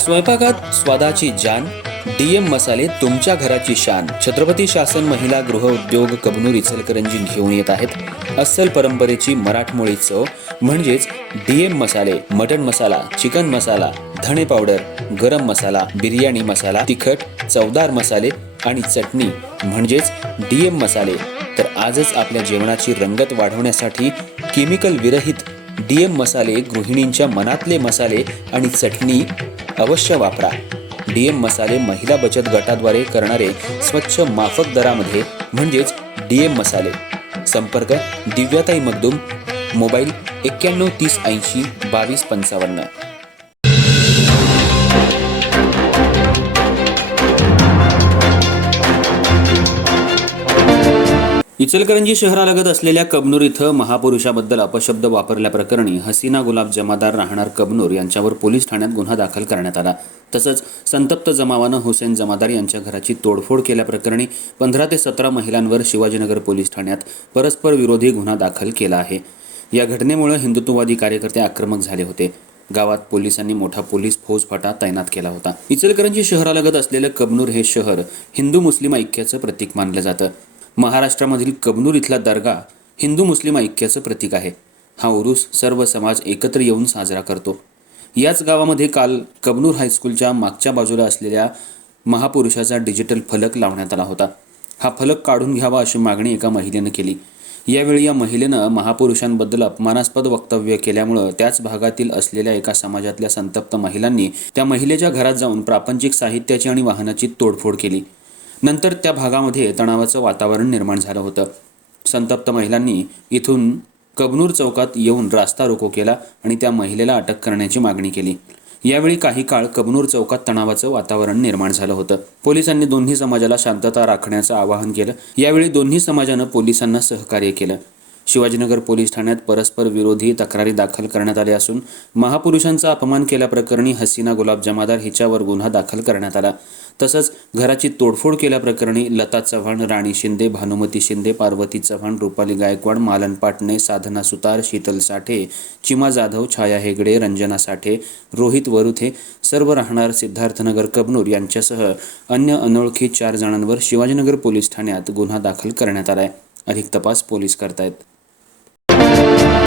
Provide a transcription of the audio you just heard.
स्वयंपाकात स्वादाची जान, डीएम मसाले तुमच्या घराची शान. छत्रपती शासन महिला गृह उद्योग कबनूर इचलकरंजी घेऊन येत आहेत अस्सल परंपरेची मराठमोळी चव म्हणजेच डीएम मसाले. मटन मसाला, चिकन मसाला, धणे पावडर, गरम मसाला, बिर्याणी मसाला, तिखट चवदार मसाले आणि चटणी म्हणजेच डीएम मसाले. तर आजच आपल्या जेवणाची रंगत वाढवण्यासाठी केमिकल विरहित डीएम मसाले, गृहिणींच्या मनातले मसाले आणि चटणी अवश्य वापरा. डीएम मसाले महिला बचत गटाद्वारे करणारे स्वच्छ माफक दरामध्ये म्हणजेच डीएम मसाले. संपर्क दिव्याताई मगदूम, मोबाईल 91 30 80 22 55. इचलकरंजी शहरालगत असलेल्या कबनूर इथं महापुरुषाबद्दल अपशब्द वापरल्याप्रकरणी हसीना गुलाब जमादार राहणार कबनूर यांच्यावर पोलीस ठाण्यात गुन्हा दाखल करण्यात आला. तसंच संतप्त जमावानं हुसेन जमादार यांच्या घराची तोडफोड केल्याप्रकरणी 15 ते 17 महिलांवर शिवाजीनगर पोलीस ठाण्यात परस्पर विरोधी गुन्हा दाखल केला आहे. या घटनेमुळे हिंदुत्ववादी कार्यकर्ते आक्रमक झाले होते. गावात पोलिसांनी मोठा पोलीस फौजफाटा तैनात केला होता. इचलकरंजी शहरालगत असलेलं कबनूर हे शहर हिंदू मुस्लिम ऐक्याचं प्रतीक मानलं जातं. महाराष्ट्रामधील कबनूर इथला दर्गा हिंदू मुस्लिम ऐक्याचं प्रतीक आहे. हा उरूस सर्व समाज एकत्र येऊन साजरा करतो. याच गावामध्ये काल कबनूर हायस्कूलच्या मागच्या बाजूला असलेल्या महापुरुषाचा डिजिटल फलक लावण्यात आला होता. हा फलक काढून घ्यावा अशी मागणी एका महिलेनं केली. यावेळी या महिलेनं महापुरुषांबद्दल अपमानास्पद वक्तव्य केल्यामुळं त्याच भागातील असलेल्या एका समाजातल्या संतप्त महिलांनी त्या महिलेच्या घरात जाऊन प्रापंचिक साहित्याची आणि वाहनाची तोडफोड केली. नंतर त्या भागामध्ये तणावाचं वातावरण निर्माण झालं होतं. संतप्त महिलांनी इथून कबनूर चौकात येऊन रास्ता रोको केला आणि त्या महिलेला अटक करण्याची मागणी केली. यावेळी काही काळ कबनूर चौकात तणावाचं वातावरण निर्माण झालं होतं. पोलिसांनी दोन्ही समाजाला शांतता राखण्याचं आवाहन केलं. यावेळी दोन्ही समाजानं पोलिसांना सहकार्य केलं. शिवाजीनगर पोलीस ठाण्यात परस्पर विरोधी तक्रारी दाखल करण्यात आल्या असून महापुरुषांचा अपमान केल्याप्रकरणी हसीना गुलाब जमादार हिच्यावर गुन्हा दाखल करण्यात आला. तसंच घराची तोडफोड केल्याप्रकरणी लता चव्हाण, राणी शिंदे, भानुमती शिंदे, पार्वती चव्हाण, रुपाली गायकवाड, मालन पाटणे, साधना सुतार, शीतल साठे, चिमा जाधव, छाया हेगडे, रंजना साठे, रोहित वरुथे सर्व राहणार सिद्धार्थनगर कबनूर यांच्यासह अन्य अनोळखी 4 जणांवर शिवाजीनगर पोलीस ठाण्यात गुन्हा दाखल करण्यात आलाय. अधिक तपास पोलीस करतायत.